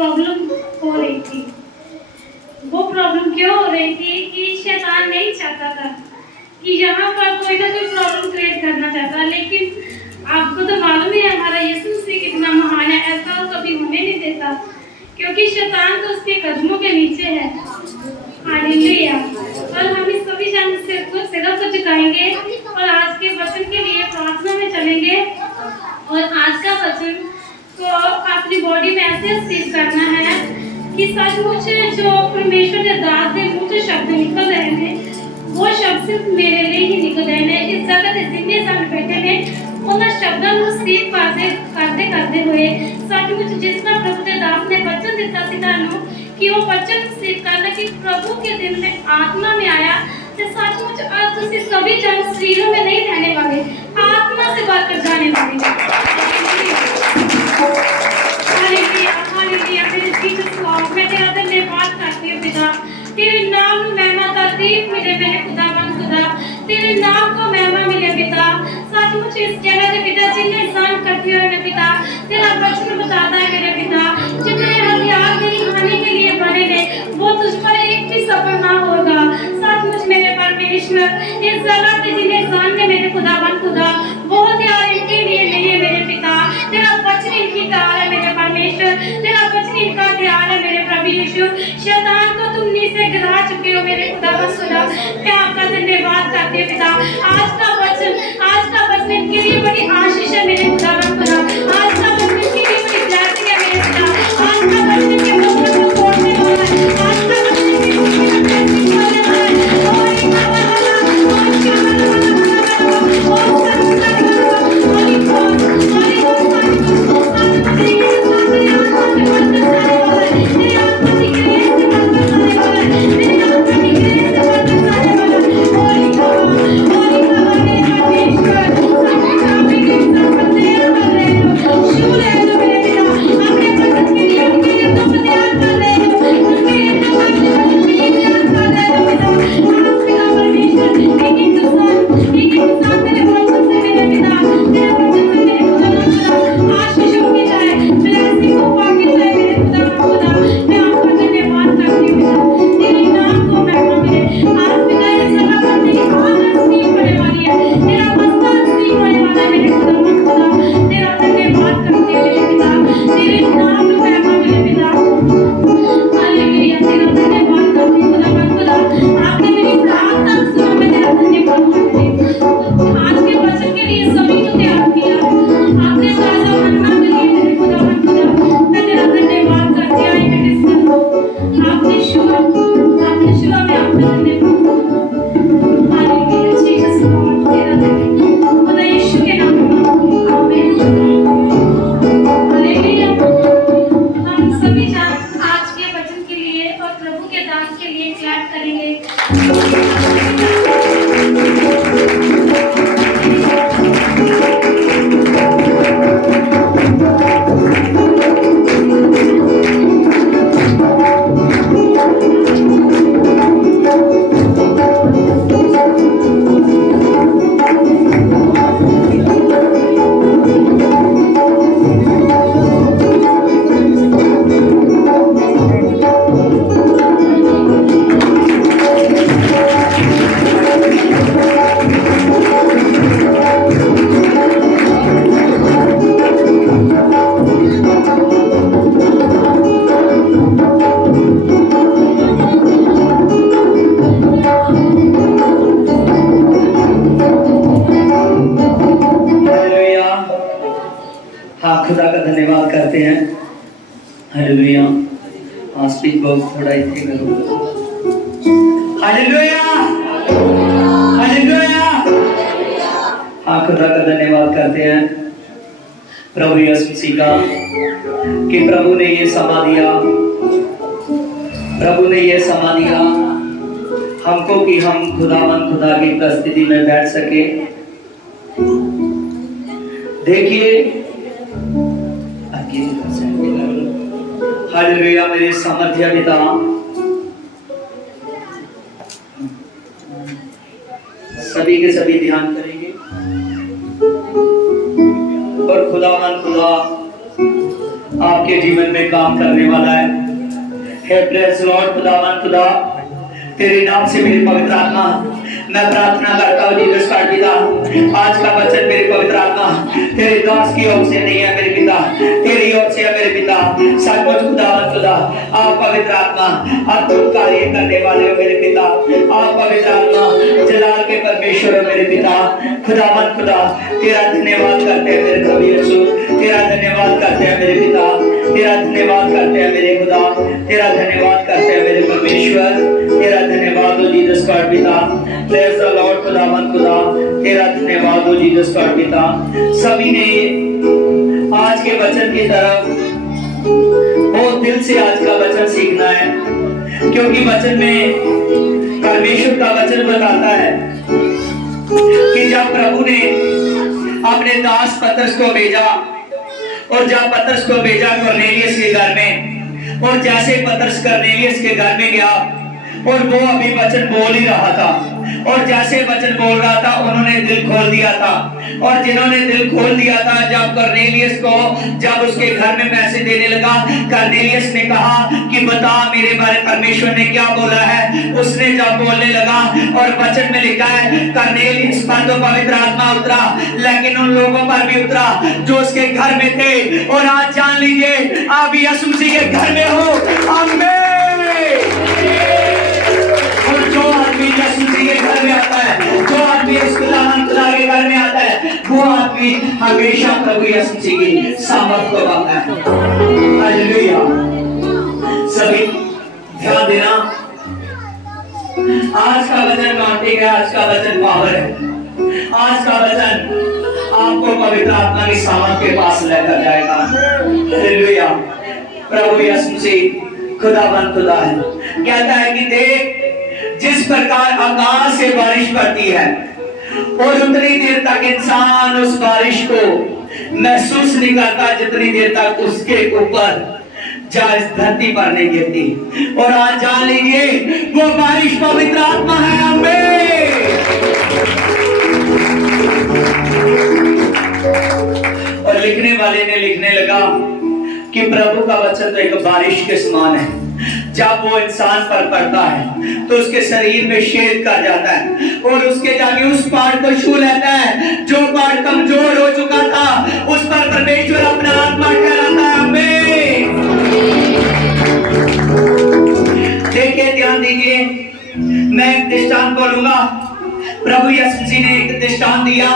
Problem हो रही थी। वो प्रॉब्लम क्यों हो रही थी कि शैतान नहीं चाहता था कि यहाँ पर कोई ना कोई प्रॉब्लम क्रिएट करना चाहता, लेकिन आपको तो मालूम ही है हमारा यीशु मसीह कितना महान है, ऐसा वो कभी होने नहीं देता, क्योंकि शैतान तो उसके कदमों के नीचे है। हालेलुया। और हम इस सभी जन सिर को झुकाएंगे और आज के वचन के लिए प्रार्थना में चलेंगे। और आज का वचन को अपनी बॉडी में ऐसे रिसीव करना है कि सचमुच जो परमेश्वर के दास के मुंह से शब्द निकल रहे हैं वो शब्द सिर्फ मेरे लिए ही निकल रहे हैं। इस जगह से जितने सन बैठे हैं उन शब्दों को रिसीव करते हुए सचमुच जिसका प्रभु के दास ने वचन दिता सितानो कि वो वचन रिसीव करना कि प्रभु के दिन में आत्मा में आया तो सचमुच आज तुसी सभी जन शरीरों में नहीं रहने वाले, आत्मा से बढ़कर जाने वाले। Hallelujah hallelujah. मेरे जीसस लॉर्ड मैं तेरा धन्यवाद करती हूँ पिता, तेरे नाम को महिमा करती हूँ मेरे खुदावन खुदा, तेरे नाम को महिमा मिले पिता। सचमुच इस जगह से पिता जिन्हें इंसान करती है पिता तेरा वचन बताता है मेरे पिता, जितने हथियार तेरी हानि के लिए बने हैं वो तुझ पर एक भी सफल ना होगा। सचमुच मेरे परमेश्वर इस जगह से जिन्हें इंसान ने मेरे खुदावन खुदा वो हथियार इनके लिए नहीं है मेरे पिता, तेरा वचन इनकी ढाल है मेरे परमेश्वर, तेरा वचन इनका हथियार है मेरे प्रभु यीशु। शैतान को तुम नीचे गिरा चुके हो मेरे खुदावन खुदा, मैं आपका धन्यवाद करती हूँ पिता। आज का वचन इनके लिए बड़ी आशीष है मेरे खुदावन खुदा, आज का वचन इनके लिए बड़ी ब्लेसिंग है मेरे पिता, आज का वचन इनके मुंह को तोड़ने वाला है, आज का वचन इनके मुंह में ब्लेसिंग होने वाला है। और एक हालेलुया। आस्पिक बॉक्स थोड़ा इथे करो। Hallelujah hallelujah. हाँ, खुदा का धन्यवाद करते हैं प्रभु यीशु मसीह का कि प्रभु ने ये समा दिया, प्रभु ने ये समा दिया हमको कि हम खुदा की उपस्थिति में बैठ सके। देखिए हालेलुया। मेरे सामर्थ्य पिता, सभी के सभी ध्यान करेंगे और खुदा आपके जीवन में काम करने वाला है। हे प्रेज लॉर्ड खुदावन खुदा, तेरे नाम से मेरी पवित्र आत्मा मैं प्रार्थना करता हूँ जीसस का पिता, आज का वचन मेरी पवित्र आत्मा तेरे दास की ओर से नहीं है मेरे पिता, तेरी ओर से है मेरे पिता। सचमुच खुदावन खुदा, आप पवित्र आत्मा अद्भुत कार्य करने वाले हो मेरे पिता। आप पवित्र आत्मा जलाल के परमेश्वर हो मेरे पिता। खुदावन खुदा, तेरा धन्यवाद करते हैं मेरे प्रभु यीशु, तेरा धन्यवाद करते हैं मेरे पिता, तेरा धन्यवाद करते हैं मेरे खुदा, तेरा धन्यवाद करते हैं मेरे परमेश्वर, तेरा धन्यवाद हो जीसस का पिता। प्रेज द लॉर्ड खुदावन खुदा, तेरा धन्यवाद हो जीसस का पिता। सभी ने आज के वचन की तरफ बहुत दिल से आज का वचन सीखना है, क्योंकि वचन में परमेश्वर का वचन बताता है कि जब प्रभु ने अपने दास पतरस को भेजा, और जब पतरस को भेजा कर्नेलियस के घर में, और जैसे पतरस कर्नेलियस के घर में गया और वो अभी वचन बोल ही रहा था, और जैसे वचन बोल रहा था उन्होंने दिल खोल दिया था। और जिन्होंने दिल खोल दिया था, जब कर्नेलियस को जब उसके घर में मैसेज देने लगा, कर्नेलियस ने कहा कि बता मेरे बारे परमेश्वर ने क्या बोला है। उसने जब बोलने लगा, और वचन में लिखा है कर्नेलियस पर तो पवित्र आत्मा उतरा, लेकिन उन लोगों पर भी उतरा जो उसके घर में थे। और आज जान लीजिए आप यीशु मसीह के घर में हो। आमीन। जो आदमी यीशु मसीह के घर में आता है, जो आदमी खुदा के घर में आता है, वो आदमी हमेशा प्रभु यीशु मसीह की सामर्थ को पाता है। हालेलुया। सभी ध्यान देना, आज का वचन मानते हैं, आज का वचन पावर है। आज का वचन आपको पवित्र आत्मा की सामर्थ के पास लेकर जाएगा। हालेलुया। प्रभु यीशु मसीह खुदावन खुदा है। कहता है कि देख, जिस प्रकार आकाश से बारिश पड़ती है और उतनी देर तक इंसान उस बारिश को महसूस नहीं करता जितनी देर तक उसके ऊपर इस धरती पर नहीं गिरती। और आज जान लीजिए वो बारिश पवित्र आत्मा है। आमीन। और लिखने वाले ने लिखने लगा कि प्रभु का वचन तो एक बारिश के समान है, जब वो इंसान पर पड़ता है तो उसके शरीर में शेद कर जाता है, और उसके जाके उस पहाड़ को छू लेता है। जो पहाड़ कमजोर हो चुका था उस पर परमेश्वर अपना आत्मा ठहराता है। आमीन। देखिए, ध्यान दीजिए, मैं एक दृष्टांत बोलूंगा। प्रभु यीशु मसीह ने एक दृष्टांत दिया,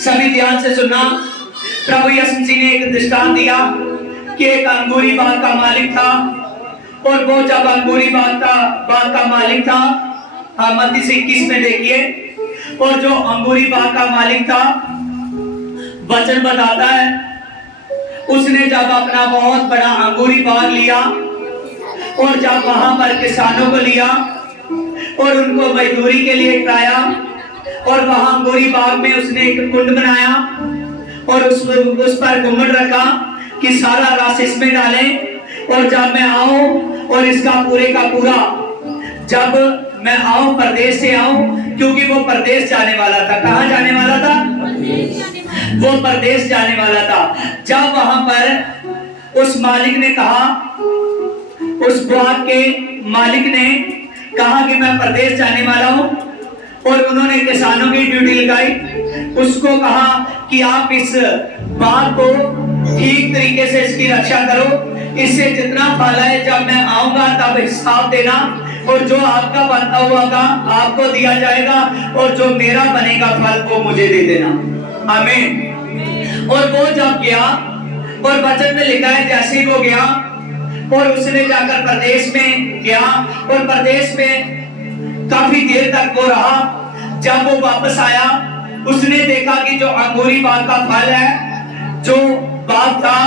सभी ध्यान से सुनना। प्रभु यीशु मसीह ने एक दृष्टांत दिया कि एक अंगूरी बाग का मालिक था, और वो जब अंगूरी बाग का मालिक था, मत्ती 21 में देखिए, और जो अंगूरी बाग का मालिक था, वचन बताता है उसने जब अपना बहुत बड़ा अंगूरी बाग लिया, और जब वहां पर किसानों को लिया और उनको मजदूरी के लिए कराया, और वहां अंगूरी बाग में उसने एक कुंड बनाया और उस पर गुम्बद रखा कि सारा रस इसमें डालें, और जब मैं आऊं और इसका पूरे का पूरा, जब मैं आऊं परदेश से आऊं, क्योंकि वो परदेश जाने वाला था। कहां जाने वाला था? वो परदेश जाने वाला था। जब वहां पर उस मालिक ने कहा, उस बाग के मालिक ने कहा कि मैं परदेश जाने वाला हूं, और उन्होंने किसानों की ड्यूटी लगाई, उसको कहा कि आप इस बाग को ठीक तरीके से इसकी रक्षा करो, इससे जितना फल है जब मैं आऊंगा तब हिसाब देना, और जो आपका बनता हुआ का आपको दिया जाएगा, और जो मेरा बनेगा फल वो मुझे दे देना। आमीन। और वो जब गया, और वचन में लिखा है जैसे वो गया और उसने जाकर प्रदेश में गया, और प्रदेश में काफी देर तक वो रहा। जब वो वापस आया, उसने देखा कि जो अंगूरी बाग का फल है, जो बाग था,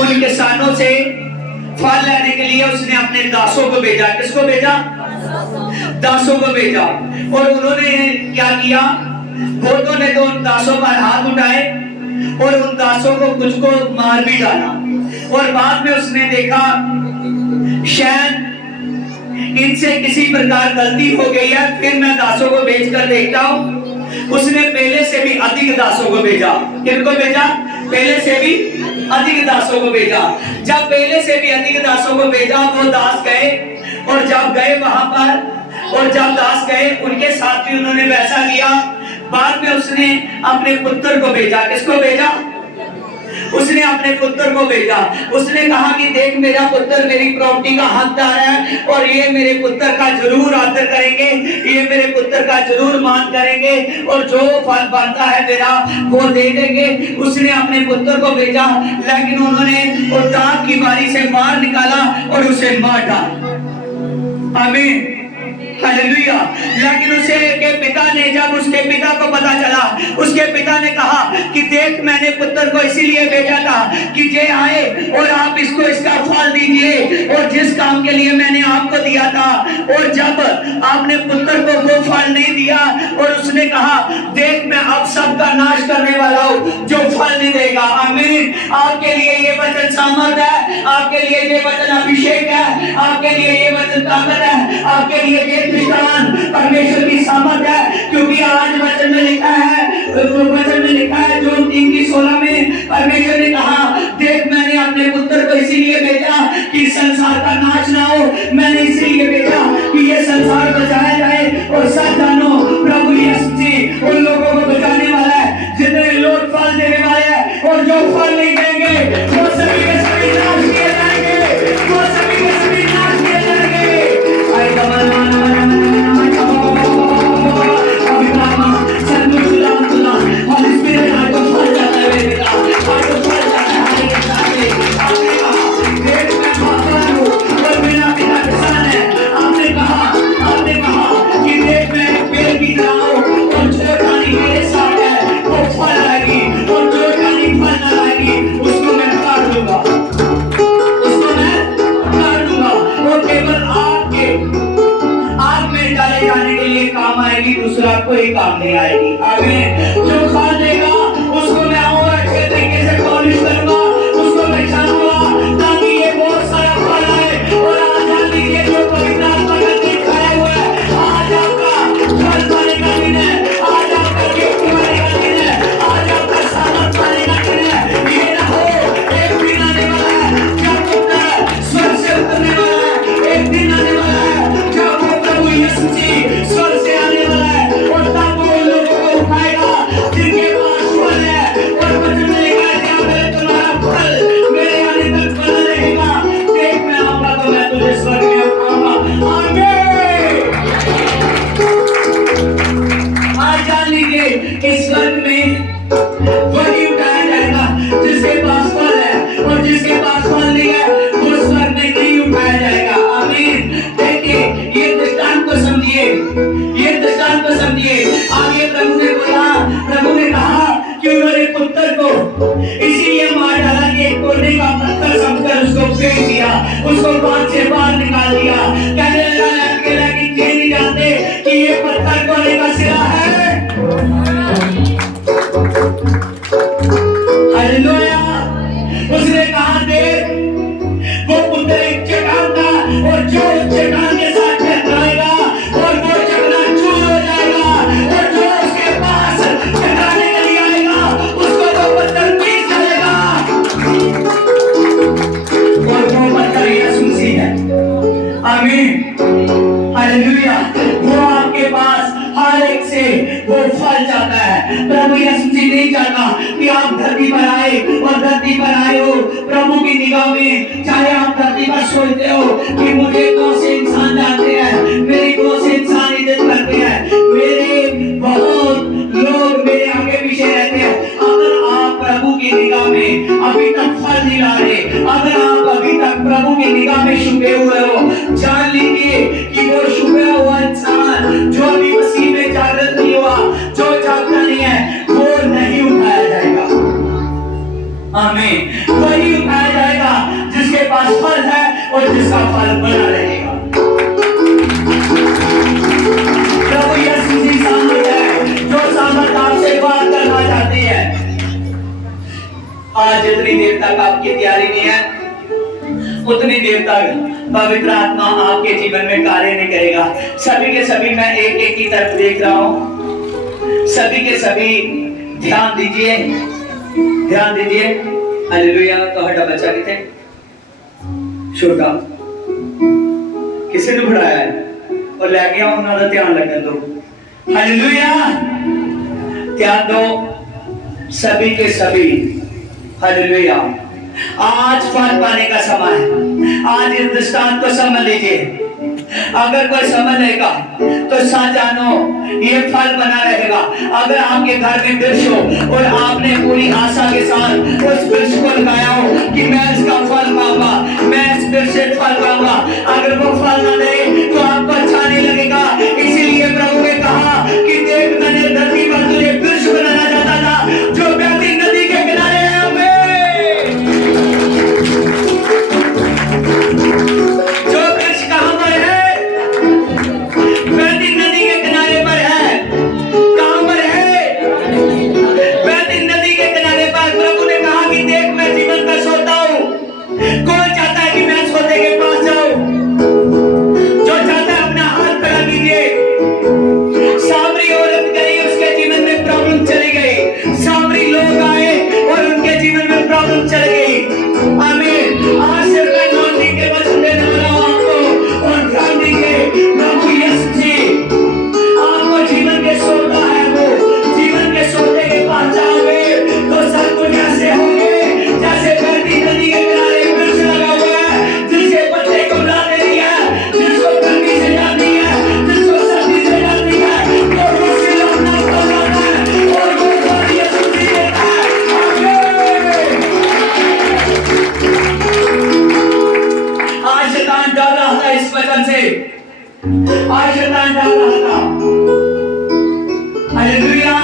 उन किसानों से फल लेने के लिए उसने अपने दासों को भेजा। किसको भेजा? दासों को भेजा। और उन्होंने क्या किया? भूतों ने तो उन दासों पर हाथ उठाए और उन दासों को कुछ को मार भी डाला। और बाद में उसने देखा शायद इनसे किसी प्रकार गलती हो गई है, फिर मैं दासों को भेजकर देखता हूँ। उसने पहले से भी अधिक दासों को भेजा। किनको भेजा? पहले से भी अधिक दासों को भेजा। जब पहले से भी अधिक दासों को भेजा, वो दास गए, और जब गए वहां पर, और जब दास गए उनके साथ भी उन्होंने वैसा किया। बाद में उसने अपने पुत्र को भेजा। किसको भेजा? उसने अपने पुत्र को भेजा। उसने कहा कि देख, मेरा पुत्र मेरी प्रॉपर्टी का हकदार है, और ये मेरे पुत्र का जरूर आदर करेंगे, ये मेरे पुत्र का जरूर मान करेंगे, और जो फल बनता है मेरा वो दे देंगे। उसने अपने पुत्र को भेजा, लेकिन उन्होंने वो दांत की बारी से मार निकाला और उसे मार डाला। आमीन, हालेलुया। लेकिन उसे के पिता ने, जब उसके पिता को पता चला, उसके पिता ने कहा कि देख, मैंने पुत्र को इसीलिए भेजा था कि जे आए और आप इसको इसका फल दीजिए, और जिस काम के लिए मैंने आपको दिया था, और जब आपने पुत्र को वो फल नहीं दिया, और उसने कहा देख, मैं अब सबका नाश करने वाला हूँ जो फल नहीं देगा। आमीन। आपके लिए ये वचन सामर्थ है, आपके लिए ये वचन अभिषेक है, आपके लिए ये वचन ताकत है, आपके लिए ये दृष्टांत परमेश्वर की सामर्थ है। क्योंकि आज वचन में लिखा है, जो 3:16 में परमेश्वर ने कहा, देख, मैंने अपने पुत्र को इसीलिए भेजा कि संसार का नाश ना हो, मैंने इसीलिए भेजा कि ये संसार बचाया जाए। और सच जानो, प्रभु यीशु जी उन लोगों को बचाने वाला है जितने लोग फल देने वाले हैं, और जो फल नहीं देंगे वो सभी के सभी नाश किए जाएंगे, वो सभी के सभी नाश किए जाएंगे। आई दूसरा कोई काम नहीं आएगी। आमीन। जो फल देगा उसको मैं और अच्छे तरीके से पॉलिश करूंगा, उसको मैं छानूंगा, ताकि ये बहुत सारा फल आए। और आज जान लीजिए, जो पवित्र आत्मा का दिन खाया हुआ है, आज आपका फल पाने का दिन है, आज आपका गिफ्ट पाने का दिन है, आज आपका सामर्थ पाने का दिन है। ये ना हो, एक दिन आने वाला है जब पुत्र स्वर्ग से उतरने वाला है, एक दिन आने वाला है जब वो प्रभु यीशु जी स्वर्ग से आने वाला है, और तब वो लोगों को उठाएगा जिनके पास फल है। और वचन में लिखा है, क्या मेरे तुम्हारा फल मेरे आने तक बना रहेगा, देख, मैं आऊंगा तो मैं तुझे स्वर्ग में उठाऊंगा। आमीन। आज जान लीजिए, इस स्वर्ग में वही उठाया जाएगा जिसके पास फल है, और जिसके पास फल नहीं है वो स्वर्ग में नहीं उठाया जाएगा। आमीन। देखिए, ये दृष्टांत को समझिए, ये दृष्टांत को समझिए। आगे प्रभु ने बोला, प्रभु ने कहा कि उन्होंने पुत्र को इसीलिए मार डाला कि एक कोने का पत्थर समझकर उसको फेंक दिया, उसको बात से बाहर निकाल दिया। कहने लगा कि ये नहीं जानते कि ये पत्थर कोने का सिरा है। हालेलुया। उसने कहा, देख, वो पुत्र एक चट्टान था, और जो उस चट्टान के साथ टकराएगा और वो चकनाचूर हो जाएगा, और जो उसके पास टकराने के लिए आएगा उसको वो पत्थर पीस डालेगा। और वो पत्थर यीशु मसीह है। आमीन। हालेलुया। वो आपके पास हर एक से वो फल जाता है। प्रभु यीशु मसीह नहीं चाहता कि आप धरती पर आए, और धरती पर आए हो प्रभु की निगाह में, चाहे आप धरती पर सोचते हो कि मुझे कौन से इंसान जानते हैं, मेरी कौन से इंसान इज्जत करते हैं, मेरे बहुत लोग मेरे आगे पीछे रहते हैं। अगर आप प्रभु की निगाह में अभी तक फल नहीं ला रहे, अगर आप अभी तक प्रभु की निगाह में छुपे हुए हो, जान लीजिए कि वो छुपा हुआ इंसान जो अभी मसीह में जागृत नहीं हुआ, जो जागता नहीं है, वो नहीं उठाया जाएगा। आमीन। वही उठाया जाएगा जिसके पास फल है और जिसका फल बना रहेगा। प्रभु यीशु मसीह सामर्थ है, जो सामर्थ आपसे बात करना चाहती है। आज जितनी देर तक आपकी तैयारी नहीं है, उतनी देर तक पवित्र आत्मा आपके जीवन में कार्य नहीं करेगा। सभी के सभी मैं एक एक की तरफ देख रहा हूं, सभी के सभी ध्यान दीजिए। ध्यान दीजिए। हालेलुया। ਤੁਹਾਡਾ ਬੱਚਾ ਕਿੱਥੇ? ਛੋਟਾ ਕਿਸੇ ਨੂੰ ਫੜਾਇਆ ਹੈ और ਲੈ ਗਿਆ, ਉਹਨਾਂ ਦਾ ਧਿਆਨ ਲੱਗਣ ਦਿਓ। हालेलुया। ध्यान दो सभी के सभी। हालेलुया। आज फल पाने का समय है। आज इस दृष्टांत को समझ लीजिए। अगर कोई समझ लेगा तो सच जानो ये फल बना रहेगा। अगर आपके घर में वृक्ष हो और आपने पूरी आशा के साथ उस वृक्ष को लगाया हो कि मैं इसका फल पाऊंगा, मैं इस वृक्ष से फल पाऊंगा, अगर वो फल ना दे तो आपको अच्छा नहीं लगेगा। इसीलिए प्रभु ने कहा कि देख, मैंने धरती पर तुझे वृक्ष बनाना चाहता था जो बहती नदी के किनारे है। जो वृक्ष कहां पर है? बहती नदी के किनारे पर है। कहां पर है? बहती नदी के किनारे पर। प्रभु ने कहा कि देख, मैं जीवन का सोता हूं। कौन चाहता है कि मैं सोते के पास जाऊं? जो चाहता है अपना हाथ खड़ा कीजिए। सामरी औरत गई, उसके जीवन में प्रॉब्लम चली गई। सामरी लोग आए और उनके जीवन में प्रॉब्लम चली गई। आमीन। आज से मैं नॉन के वचन देने वाला हूं आपको, और ध्यान दीजिए, प्रभु यीशु जी आपको जीवन के सोता है, वो जीवन के सोते के पास जाओगे तो सब कुछ ऐसे होंगे जैसे बहती नदी के किनारे वृक्ष लगा हुआ है, जिसके पत्ते को ना दे दिया, जिसको गर्मी से जाती है, जिसको सर्दी से जाती है, वो उससे लड़ना पड़ता है और वो फल यीशु जी देता है। आज शैतान डर रहा था इस वचन से। आज शैतान डर रहा था। हालेलुया।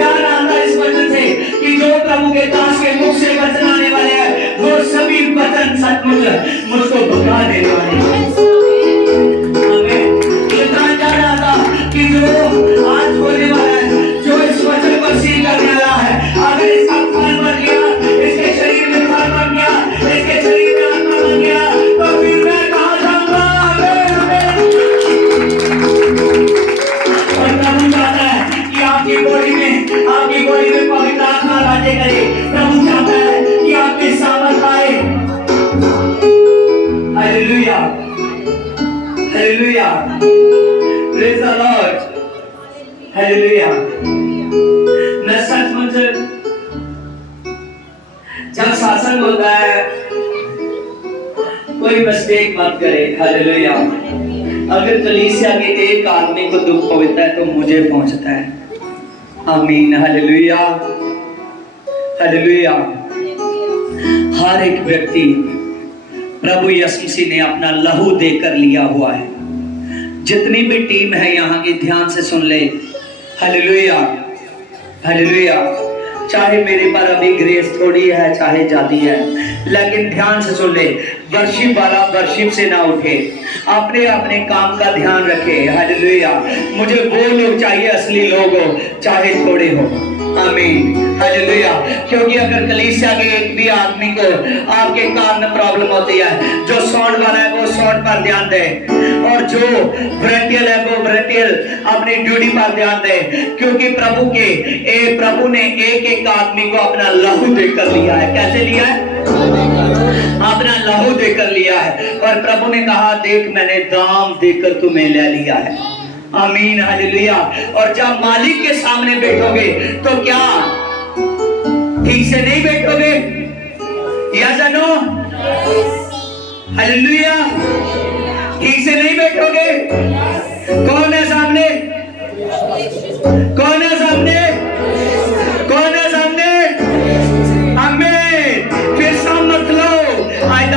डर रहा था इस वचन से कि जो प्रभु के दास के मुख से वचन आने वाले हैं वो सभी वचन सचमुच मुझको भगा देने वाले हैं। आमीन। शैतान डर रहा था कि जो आज होने वाला है, जो इस वचन पर सील करने वाला है, अगर इसका फल बन गया, इसके शरीर में फल बन गया, इसके शरीर में आत्मा बन गया, तो फिर मैं कहां जाऊंगा? आमीन, आमीन। और प्रभु चाहता है कि आपकी बॉडी में पवित्र आत्मा राज्य करे। प्रभु चाहता है कि आपके सामर्थ आए। Hallelujah. Hallelujah. Praise the Lord. Hallelujah. मैं सचमुच जब शासन होता है कोई मिस्टेक मत करे। हालेलुया। अगर कलीसिया के एक आदमी को दुख पहुंचता है तो मुझे पहुंचता है। आमीन। हालेलुया। हालेलुया। हर एक व्यक्ति प्रभु यीशु मसीह ने अपना लहू देकर लिया हुआ है। जितनी भी टीम है यहाँ की, ध्यान से सुन ले। हालेलुया। हालेलुया। चाहे मेरे पर अभी ग्रेस थोड़ी है, चाहे ज्यादा है, लेकिन ध्यान से सुन ले। वर्शिप वाला वर्शिप से ना उठे, अपने अपने काम का ध्यान रखे। हालेलुया। मुझे वो लोग चाहिए, असली लोग हो, चाहे थोड़े हो। आमीन। हालेलुया। क्योंकि अगर कलीसिया के एक भी आदमी को आपके काम में प्रॉब्लम होती है, जो साउंड वाला है वो साउंड पर ध्यान दे, और जो वॉलंटियर है वो वॉलंटियर अपनी ड्यूटी पर ध्यान दे। क्योंकि प्रभु ने एक एक आदमी को अपना लहू देकर लिया है। कैसे लिया है? अपना लहू देकर लिया है। और प्रभु ने कहा, देख, मैंने दाम देकर तुम्हें ले लिया है। आमीन। हालेलुया। और जब मालिक के सामने बैठोगे तो क्या ठीक से नहीं बैठोगे? या जानो? हालेलुया। ठीक से नहीं बैठोगे? कौन है सामने? कौन है सामने? कौन है सामने? आमीन। फिर सब मत लो। आज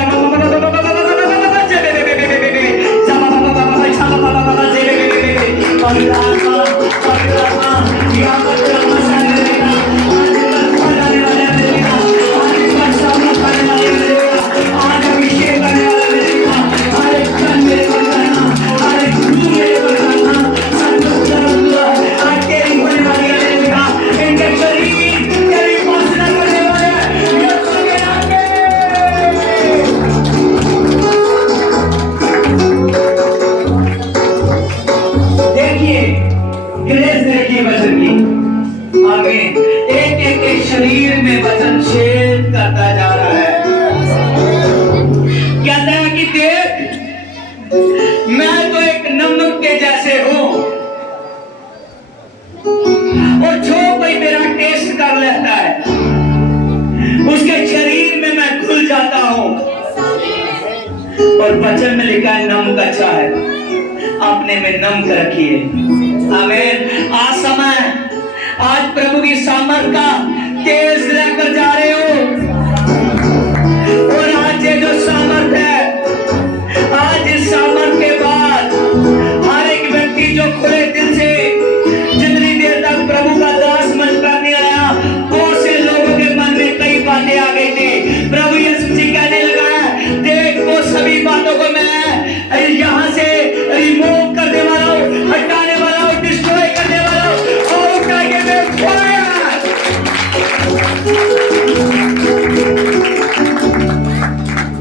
कि देख मैं तो एक नमक के जैसे हूं, और जो कोई मेरा टेस्ट कर लेता है उसके शरीर में मैं घुल जाता हूं। और वचन में लिखा है नमक अच्छा है, अपने में नमक रखिए। आमीन। आज समय, आज प्रभु की सामर्थ का तेज लेकर जा रहे हो, और आज ये जो सामर्थ है, आज इस सामर्थ के बाद हर एक व्यक्ति जो खुले दिल से जितनी देर तक प्रभु का दास मंच पर नहीं आया, बहुत से लोगों के मन में कई बातें आ गई थी। प्रभु यीशु मसीह कहने लगा है, देख वो सभी बातों को मैं यहां से रिमूव करने वाला हूं, हटाने वाला हूं, डिस्ट्रॉय करने वाला हूं, और उठा के मैं फायर।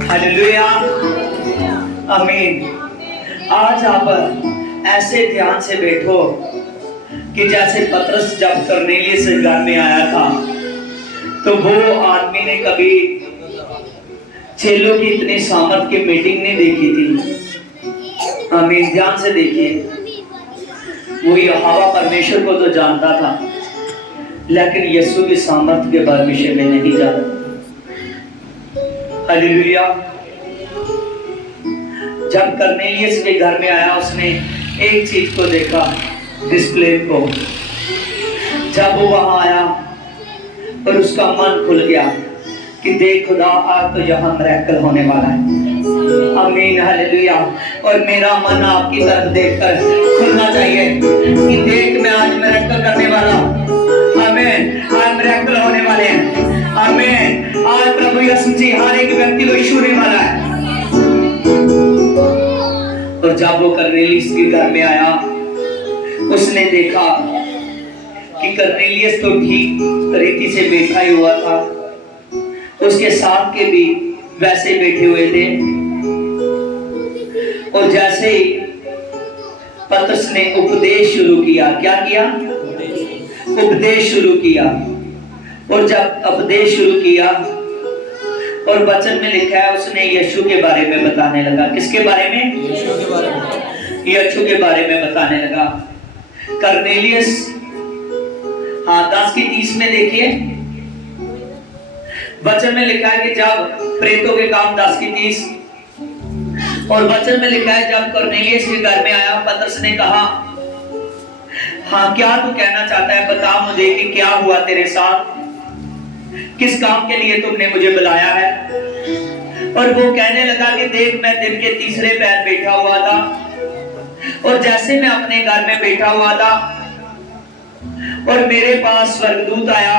हालेलुया, आमीन। आज आप ऐसे ध्यान से बैठो कि जैसे पतरस जब करनेलियस के घर में आया था, तो वो आदमी ने कभी चेलों की इतनी सामर्थ की मीटिंग नहीं देखी थी। आमीन। ध्यान से देखिए, वो यहोवा परमेश्वर को तो जानता था, लेकिन यीशु की सामर्थ के परमेश्वर में नहीं जाना। हालेलुया। जब करनेलियस के घर में आया, उसने एक चीज को देखा, डिस्प्ले को। जब वो वहां आया और उसका मन खुल गया कि देख खुदा, आज तो यहाँ मिरेकल होने वाला है। आमीन। हालेलुया। और मेरा मन आपकी तरफ देखकर खुलना चाहिए कि देख मैं आज मिरेकल करने वाला हूँ। आमीन। आज मिरेकल होने वाले हैं। आमीन। आज प्रभु यीशु मसीह हर एक व्यक्ति को छूने वाला है। और जब वो करनेलियस के घर में आया, उसने देखा कि करनेलियस तो ठीक रीति से बैठा ही हुआ था, उसके साथ के भी वैसे बैठे हुए थे। और जैसे ही पतरस ने उपदेश शुरू किया, क्या किया? उपदेश शुरू किया। और जब उपदेश शुरू किया, और वचन में लिखा है उसने यीशु के बारे में बताने लगा। किसके बारे में? यीशु के बारे में। यीशु के बारे में बताने लगा। करनेलियस, हाँ 10:30 में देखिए, वचन में लिखा है कि जब प्रेतों के काम 10:30, और वचन में लिखा है जब करनेलियस के घर में आया, पतरस ने कहा, हाँ क्या तू कहना चाहता है, बता मुझे कि क्या हुआ तेरे साथ, किस काम के लिए तुमने मुझे बुलाया है। और वो कहने लगा कि देख मैं दिन के तीसरे पैर बैठा हुआ था, और जैसे मैं अपने घर में बैठा हुआ था, और मेरे पास स्वर्गदूत आया,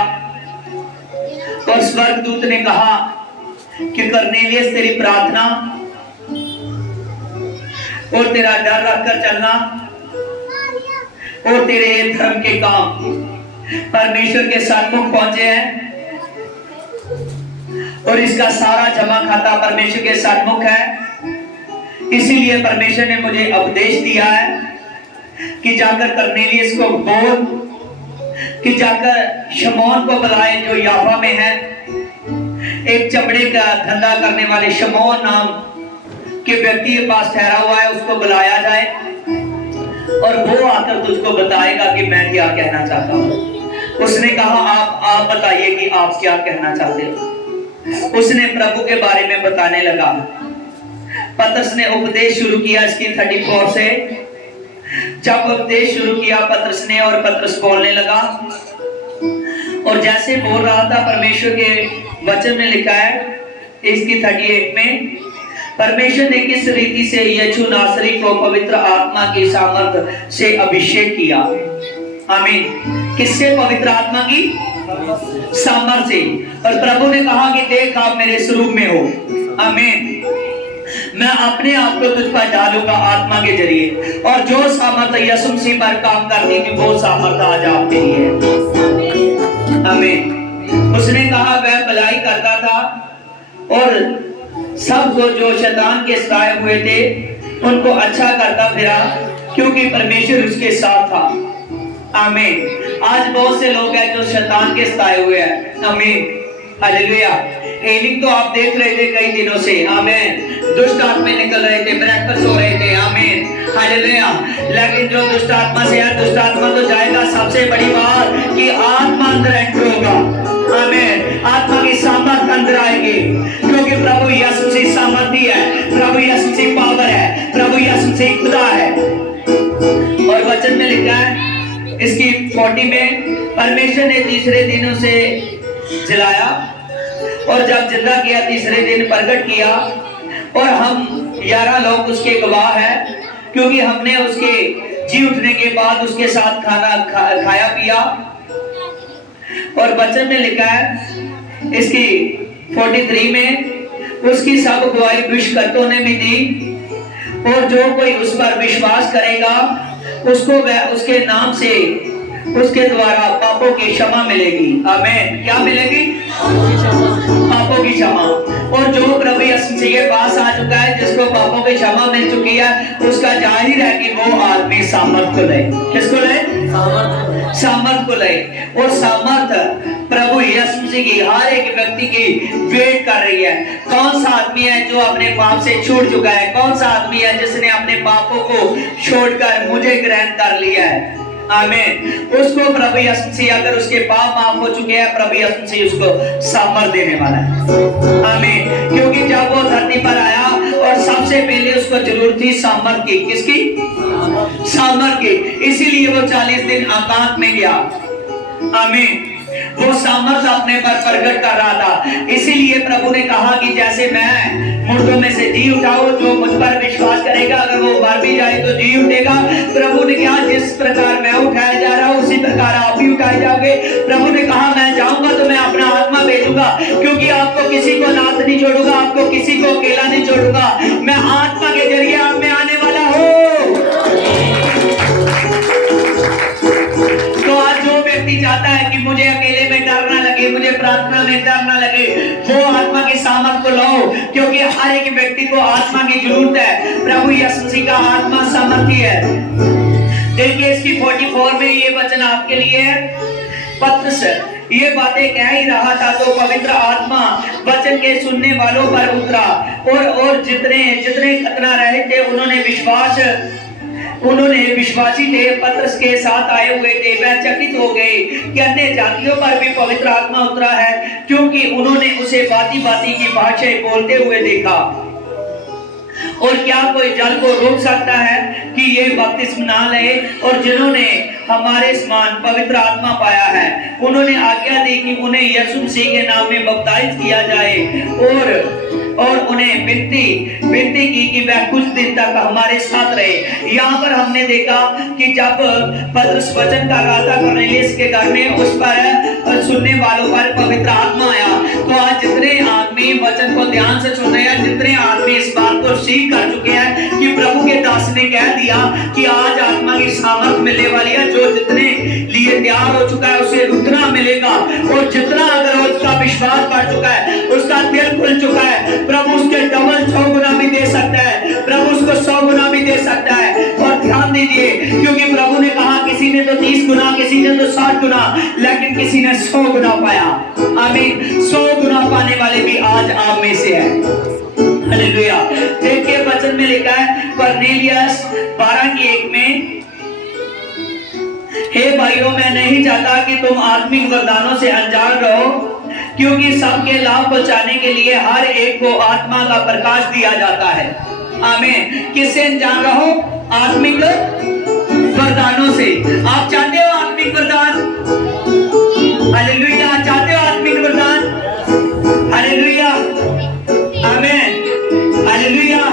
और स्वर्गदूत ने कहा कि करनेलियस तेरी प्रार्थना और तेरा डर रखकर चलना और तेरे धर्म के काम परमेश्वर के सन्मुख पहुंचे हैं, और इसका सारा जमा खाता परमेश्वर के सन्मुख है। इसीलिए परमेश्वर ने मुझे उपदेश दिया है कि जाकर करनेलियस को बोल कि जाकर शमौन को बुलाए जो याफा में है, एक चमड़े का धंधा करने वाले शमौन नाम के व्यक्ति के पास ठहरा हुआ है, उसको बुलाया जाए, और वो आकर तुझको बताएगा कि मैं क्या कहना चाहता हूँ। उसने कहा आप बताइए कि आप क्या कहना चाहते हो। उसने प्रभु के बारे में बताने लगा। पतरस ने उपदेश शुरू किया इसकी 34 से। जब उपदेश शुरू किया पतरस ने, और पतरस बोलने लगा, और जैसे बोल रहा था परमेश्वर के वचन में लिखा है इसकी 38 में, परमेश्वर ने किस रीति से यीशु नासरी को पवित्र आत्मा की सामर्थ से अभिषेक किया। आमीन। किससे? पवित्र आत्मा की सामर्थ से। और प्रभु ने कहा कि देख आप मेरे स्वरूप में हो। आमीन। मैं अपने आप को तुझ पर डालूंगा आत्मा के जरिए, और जो सामर्थ यीशु मसीह पर काम करती थी वो सामर्थ आज आपके लिए है। आमीन। उसने कहा वह भलाई करता था, और सबको जो शैतान के सताए हुए थे उनको अच्छा करता फिरा, क्योंकि परमेश्वर उसके साथ था। आमीन। आज बहुत से लोग हैं जो शैतान के सताए हुए हैं। आमीन। हालेलुया। हीलिंग तो आप देख रहे थे कई दिनों से। आमीन। दुष्ट आत्मा निकल रहे थे, मिरेकल्स हो रहे थे, आमीन, हालेलुया। लेकिन जो दुष्ट आत्मा से है, दुष्ट आत्मा तो जाएगा। सबसे बड़ी बात कि आत्मा अंदर एंटर होगा, आमीन, आत्मा की सामर्थ अंदर आएगी, क्योंकि प्रभु यीशु मसीह सामर्थी है, प्रभु यीशु मसीह पावर है, प्रभु यीशु मसीह खुदा है। और वचन में लिखा है इसकी 40 में, परमेश्वर ने तीसरे दिन उसे जलाया और जब जिंदा किया तीसरे दिन प्रकट किया, और हम 11 लोग उसके गवाह हैं, क्योंकि हमने उसके जी उठने के बाद उसके साथ खाया पिया। और वचन में लिखा है इसकी 43 में, उसकी सब गवाही विश्वकर्ताओं ने भी दी, और जो कोई उस पर विश्वास करेगा उसको वह उसके नाम से उसके द्वारा पापों की क्षमा मिलेगी, आमीन। क्या मिलेगी? पापों की क्षमा। और जो प्रभु यीशु मसीह के पास आ चुका है, जिसको पापों की क्षमा मिल चुकी है, उसका जाहिर है कि वो आदमी सामर्थ को ले। किसको ले? सामर्थ को ले। और सामर्थ प्रभु यीशु मसीह की हर एक व्यक्ति की वेट कर रही है। कौन सा आदमी है जो अपने पाप से छूट चुका है? कौन सा आदमी है जिसने अपने पापों को छोड़कर मुझे ग्रहण कर लिया है? आमीन। उसको प्रभु यीशु मसीह, अगर उसके पाप माफ हो चुके हैं, प्रभु यीशु मसीह उसको सामर्थ देने वाला है, आमीन। क्योंकि जब वो धरती पर आया और सबसे पहले उसको जरूरत थी सामर्थ की। किसकी? सामर्थ की। इसीलिए वो 40 दिन एकांत में गया, आमीन। वो सामर्थ अपने पर प्रकट कर रहा था। इसीलिए प्रभु ने कहा कि जैसे मैं मुर्दों में से जी उठाऊं, जो मुझ पर विश्वास करेगा अगर वो मर भी जाए तो जी उठेगा। प्रभु ने कहा जिस प्रकार मैं उठाया जा रहा हूं उसी प्रकार आप भी उठाए जाओगे। प्रभु ने कहा मैं जाऊंगा तो मैं अपना आत्मा भेजूंगा, क्योंकि आपको किसी को नाथ नहीं छोड़ूंगा, आपको किसी को अकेला नहीं छोड़ूंगा। मैं आत्मा के जरिए आप में आने वाला हूं। तो आज जो व्यक्ति चाहता है कि मुझे अकेले में डर ना लगे, मुझे प्रार्थना में डर ना लगे, वो आत्मा की सामर्थ को लो, क्योंकि हर एक व्यक्ति को आत्मा की जरूरत है। प्रभु यीशु मसीह का आत्मा सामर्थी है। देखिए इसकी 44 में ये वचन आपके लिए है। पत्रस ये बातें कह ही रहा था तो पवित्र आत्मा वचन के सुनने वालों पर उतरा, और जितने खतना रहे थे उन्होंने विश्वासी थे, पत्रस के साथ आए हुए थे, वह चकित हो गए कि अन्य जातियों पर भी पवित्र आत्मा उतरा है, क्योंकि उन्होंने उसे बाती की भाषाएं बोलते हुए देखा। और क्या कोई जल को रोक सकता है कि ये बपतिस्म ना ले? और जिन्होंने हमारे समान पवित्र आत्मा पाया है, उन्होंने आज्ञा दी कि उन्हें यीशु मसीह के नाम में बपतिस्म किया जाए, और उन्हें विनती की कि वह कुछ दिन तक हमारे साथ रहे। यहाँ पर हमने देखा कि जब पतरस वचन का रहा था कुरनेलियुस के घर में, उस पर सुनने वालों पर पवित्र आत्मा आया। तो आज जितने आदमी वचन को ध्यान से सुन रहे हैं, जितने आदमी इस बात को सीख कर चुके हैं कि प्रभु के दास ने कह दिया कि आज आत्मा की सामर्थ मिलने वाली है, जो जितने लिए तैयार हो चुका है उसे उतना मिलेगा, और जितना अगर उसका विश्वास बढ़ चुका है, उसका दिल खुल चुका है, प्रभु उसके डबल 100 गुना भी दे सकता है, प्रभु उसको 100 गुना भी दे सकता है। और ध्यान दीजिए, क्योंकि प्रभु ने कहा किसी ने तो 30 गुना, किसी ने तो 60 गुना, लेकिन किसी ने 100 गुना पाया, आमीन। 100 गुना पाने वाले भी आज आप में से है, हालेलुया। देखिए वचन में लिखा है कुरनेलियुस 12:1 में, हे भाइयों, मैं नहीं चाहता कि तुम आत्मिक वरदानों से अनजान रहो, क्योंकि सबके लाभ पहुंचाने के लिए हर एक को आत्मा का प्रकाश दिया जाता है, आमीन। किससे अनजान रहो? आत्मिक वरदानों से। आप चाहते हो आत्मिक वरदान? हालेलुया। चाहते हो आत्मिक वरदान? हालेलुया, आमीन, हालेलुया।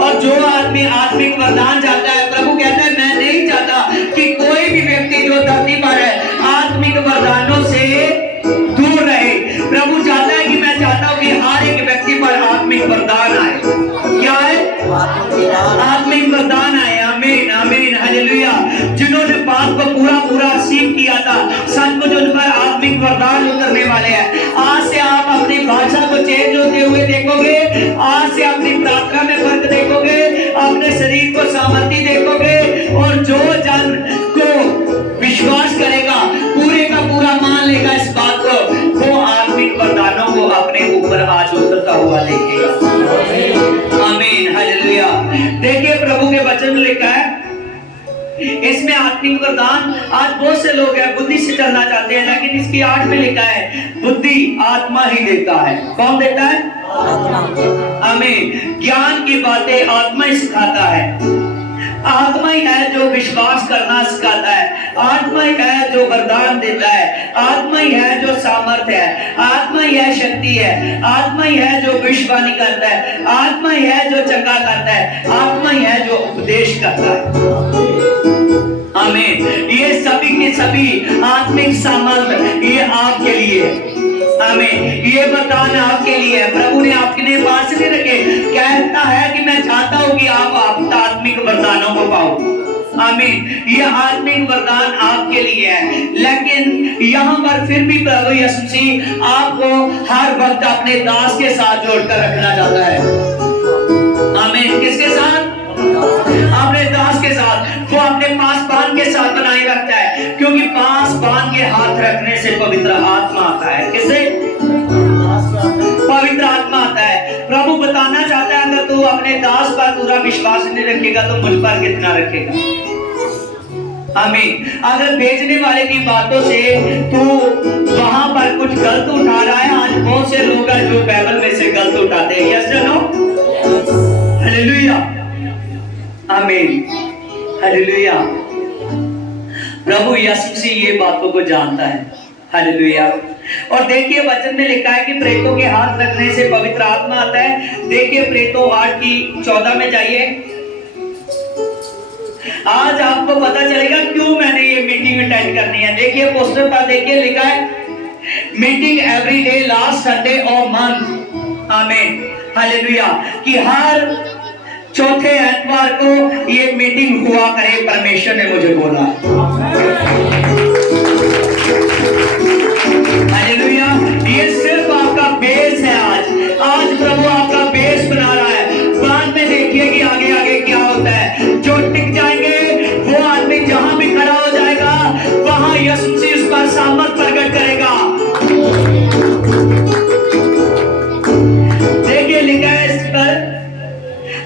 और जो आदमी आत्मिक वरदान चाहता है, प्रभु कहता है मैं नहीं चाहता कि कोई भी व्यक्ति जो धरती पर है आत्मिक वरदानों से दूर रहे। प्रभु चाहता है कि मैं चाहता हूं कि हर एक व्यक्ति पर आत्मिक वरदान आए। क्या है? आत्मिक वरदान आए, आमीन, आमीन, हालेलुया। जिन्होंने बात को पूरा सीख किया था, सचमुच उन पर आत्मिक वरदान उतरने वाले हैं। आज से आप अपनी भाषा को चेंज होते हुए देखोगे, आज से अपनी प्रार्थना में फर्क देखोगे, अपने शरीर को सामर्थ्य देखोगे, और जो जन को विश्वास करेगा, पूरे का पूरा मान लेगा इस बात को, वो आत्मिक वरदानों को अपने ऊपर आज उतरता हुआ देखेगा, देखिए प्रभु के वचन में लिखा है, इसमें आत्मिक वरदान, आज बहुत से लोग हैं बुद्धि से चलना चाहते हैं, लेकिन इसकी 8 में लिखा है बुद्धि आत्मा ही देता है। कौन देता है? हमें ज्ञान की बातें आत्मा ही सिखाता है। आत्मा ही है जो विश्वास करना सिखाता है, आत्मा ही है जो वरदान देता है, आत्मा ही है जो सामर्थ्य है, आत्मा ही है शक्ति है, आत्मा ही है जो भविष्यवाणी करता है, आत्मा ही है जो चंगा करता है, आत्मा ही है जो उपदेश करता है। आमीन। ये सभी के सभी आत्मिक सामर्थ्य ये आपके लिए है। आमीन। ये वरदान आपके लिए है। प्रभु ने आपके पास नहीं रखे, कहता है कि मैं चाहता हूं कि आप आत्मिक वरदानों को पाओ। आमीन। ये आत्मिक वरदान आपके लिए है, लेकिन यहाँ पर फिर भी प्रभु यीशु मसीह आपको हर वक्त अपने दास के साथ जोड़कर रखना चाहता है। आमीन। किसके साथ? अपने दास के साथ। वो अपने पास बांध के साथ बनाए रखता है, क्योंकि पास बांध के हाथ रखने से पवित्र आत्मा आता है। किससे? पवित्र आत्मा आता है। प्रभु बताना चाहता है, अगर तू अपने दास पर पूरा विश्वास नहीं रखेगा तो मुझ पर कितना रखेगा? आमीन। अगर भेजने वाले की बातों से तू वहां पर कुछ गलत उठा रहा है, आज बहुत से लोग हैं जो बाइबल में से गलत उठाते हैं। यस या नो? हालेलुया। आमीन। हालेलुया। प्रभु यीशु मसीह ये बातों को जानता है। हालेलुया। और देखिए वचन में लिखा है कि प्रेतों के हाथ रखने से पवित्र आत्मा आता है। देखिए प्रेतों 8:14 में जाइए। आज आपको पता चलेगा क्यों मैंने ये मीटिंग अटेंड करनी है। देखिए पोस्टर पर देखिए लिखा है meeting every day last Sunday off month. आमीन। हालेलुया। कि हर चौथे एतवार को ये मीटिंग हुआ करे, परमेश्वर ने मुझे बोला। हालेलुया। ये सिर्फ आपका बेस है। आज प्रभु आपका बेस बना रहा है। बाद में देखिए कि आगे आगे क्या होता है। जो टिक जाएंगे वो आदमी जहां भी खड़ा हो जाएगा वहां यीशु मसीह उस पर सामर्थ प्रकट करेगा। देखिए लिखा है इस पर,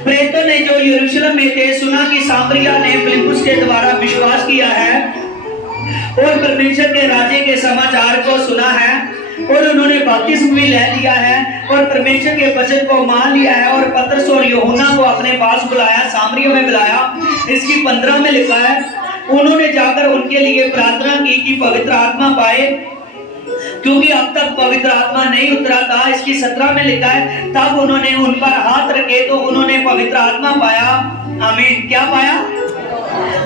प्रेतों ने जो यरूशलेम में थे सुना कि सामरिया ने फिलिप्पुस के द्वारा विश्वास किया है और परमेश्वर के राज्य के समाचार को सुना है, और उन्होंने बपतिस्मा भी ले लिया है और परमेश्वर के वचन को मान लिया है, और पतरस और यूहन्ना को अपने पास बुलाया, सामरिया में बुलाया। इसकी 15 में लिखा है, उन्होंने जाकर उनके लिए प्रार्थना की कि पवित्र आत्मा पाए, क्योंकि अब तक पवित्र आत्मा नहीं उतरा था। इसकी 17 में लिखा है, तब उन्होंने उन पर हाथ रखे तो उन्होंने पवित्र आत्मा पाया। आमीन। क्या पाया?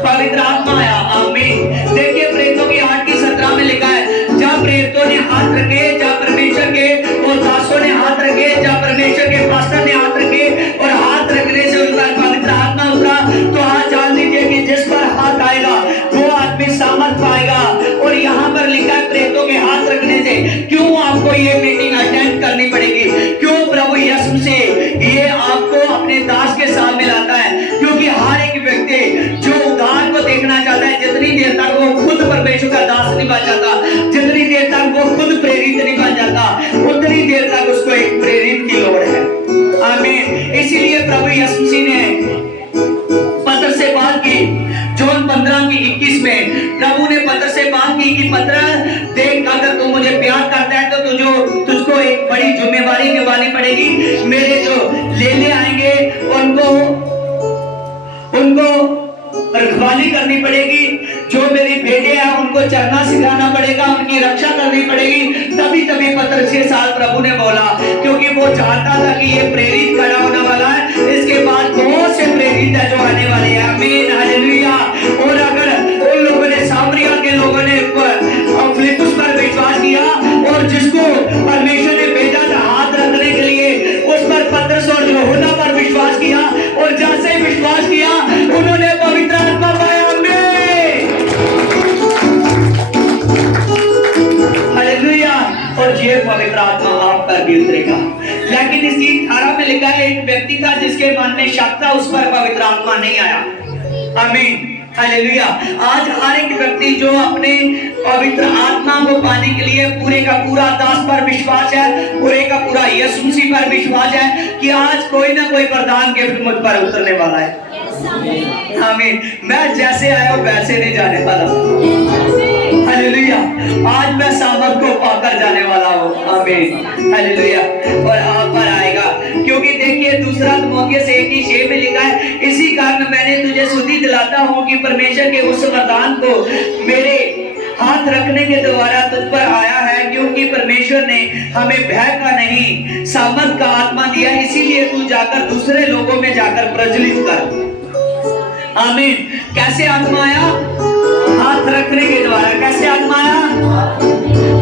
पवित्र आत्मा आया। आमीन। देखिए प्रेतों की 8:17 में लिखा है, जब प्रेतों ने हाथ रखे, जब परमेश्वर के और दासों ने हाथ रखे, जब परमेश्वर के पास्टर ने हाथ रखे और हाथ रखने से उन पर पवित्र आत्मा उतरा, तो आज जान लीजिए कि जिस पर हाथ आएगा वो आदमी सामर्थ पाएगा। और यहाँ पर लिखा है प्रेतों के हाथ रखने से। क्यों आपको ये मीटिंग अटेंड करनी पड़ेगी? क्यों प्रभु यीशु से ये आपको अपने दास के साथ मिलाता है? क्योंकि हर एक व्यक्ति जो उद्धार को देखना चाहता है, जितनी देर तक वो खुद परमेश्वर का दास नहीं बन जाता, जितनी देर तक वो खुद प्रेरित नहीं बन जाता, उतनी देर तक उसको एक प्रेरित की लोड़ है। आमीन। इसीलिए प्रभु यीशु मसीह ने पतरस से बात की। जॉन 15:21 में प्रभु ने पतरस से बात की कि पतरस देख, अगर तू मुझे प्यार करता है तो तुझको एक बड़ी जिम्मेवारी निभानी पड़ेगी। मेरे जो लेने आएंगे उनको रखवाली करनी पड़ेगी। जो मेरी बेटे हैं उनको चलना सिखाना पड़ेगा, उनकी रक्षा करनी पड़ेगी। तभी पतरस के साथ प्रभु ने बोला, क्योंकि वो चाहता था कि ये प्रेरित खड़ा होने वाला है, इसके बाद बहुत से प्रेरित है जो आने वाले हैं। आमीन। हालेलुया। और अगर उन लोगों ने, सामरिया के लोगों ने फिलिप्पुस पर विश्वास किया और जिसको परमेश्वर ने भेजा था हाथ रखने के लिए, उस पर पतरस और यूहन्ना पर विश्वास किया, और जैसे विश्वास किया उन्होंने पवित्र आत्मा पाया। हालेलुया। और ये पवित्र आत्मा आप पर भी उतरेगा। लेकिन इसकी 18 में लिखा है, एक व्यक्ति था जिसके मन में शक था, उस पर पवित्र आत्मा नहीं आया। आमीन। हालेलुया। आज हर एक व्यक्ति जो अपने पवित्र आत्मा को पाने के लिए पूरे का पूरा दास पर विश्वास है, पूरे का पूरा यीशु मसीह पर विश्वास है कि आज कोई ना कोई वरदान गिफ्ट मुझ पर उतरने वाला है। आमीन। मैं जैसे आया हूं वैसे नहीं जाने वाला। हालेलुया। आज मैं सामर्थ को पाकर जाने वाला हूँ। आमीन। हालेलुया। और आप पर आएगा, क्योंकि देखिए दूसरा तिमोथेयुस 1:6 में लिखा है, इसी कारण मैंने तुझे सुधि दिलाता हूँ कि परमेश्वर के उस वरदान को मेरे हाथ रखने के द्वारा तुझ पर आया है, क्योंकि परमेश्वर ने हमें भय का नहीं सामर्थ का आत्मा दिया। इसीलिए तू जाकर दूसरे लोगों में जाकर प्रज्वलित कर। आमीन। कैसे आत्मा आया? हाथ रखने के द्वारा। कैसे आत्मा आया?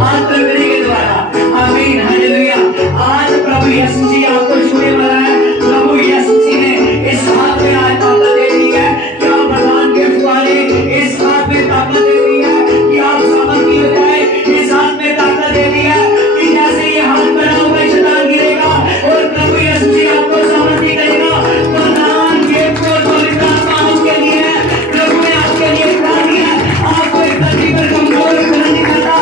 हाथ रखने के द्वारा। आमीन। हालेलुया। आज प्रभु यीशु जी आपको छूने वाला है। प्रभु यीशु जी ने इस हाथ में आज ताकत दे दी है कि आप वरदान गिफ्ट वाले, इस हाथ में ताकत दे दी है कि आप सामर्थी हो जाए। इस हाथ में ताकत दे दी है कि जैसे ये हाथ बना हुआ शैतान गिरेगा और प्रभु यीशु जी आपको सामर्थी करेगा। वरदान गिफ्ट और पवित्र आत्मा आपके लिए है। प्रभु ने आपके लिए बना दिया है। आपको एक धरती पर कमजोर नहीं करता।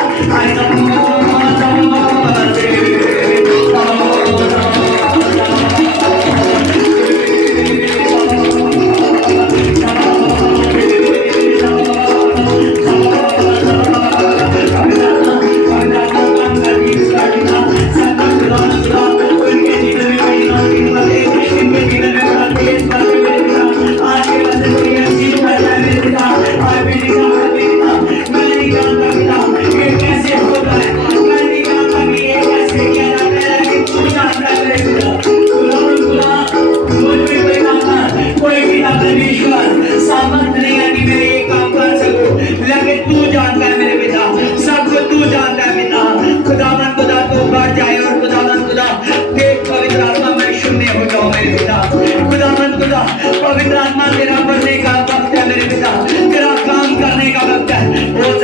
सामर्थ नहीं है कि मैं ये काम कर सकूं, लेकिन तू जानता है मेरे पिता, सब कुछ तू जानता है पिता। खुदावन खुदा तू बढ़ जाए और खुदावन खुदा देख पवित्र आत्मा मैं शून्य हो जाऊं मेरे पिता। खुदावन खुदा पवित्र आत्मा तेरा बढ़ने का वक्त है मेरे पिता, तेरा काम करने का वक्त है। ओ